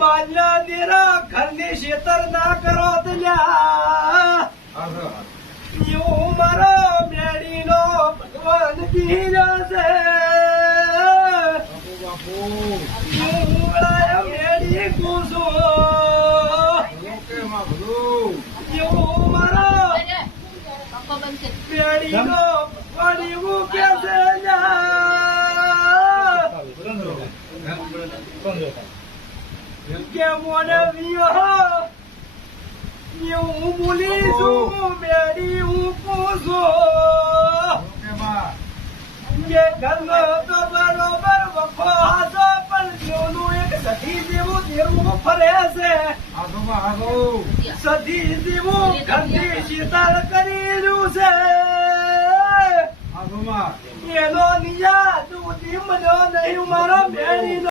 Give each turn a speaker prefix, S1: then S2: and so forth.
S1: બાજરા દેરા ઘરની શેતર ના કરો તો લ્યા
S2: સાધુ
S1: એવું મારો મેળીનો ભગવાન કીધો છે. મેળી કૂશું
S2: બધું કે
S1: એવું મારો મેળીનો ભગવાન એવું કે છે કે મોને વિયો હું બોલી છું મેરી હું પૂછું.
S2: કે માં
S1: કે ઘરનો તો બરોબર વખો હાસો પણ જીવનું એક સખી જેવું દેવું ફરે છે.
S2: સાધુ સાધુ
S1: સધી જેવું ઘરની શીતળ કરેલું છે.
S2: સાધુ માં
S1: એનો નિજા તું ધીમનો નહીં મારા મેળીનો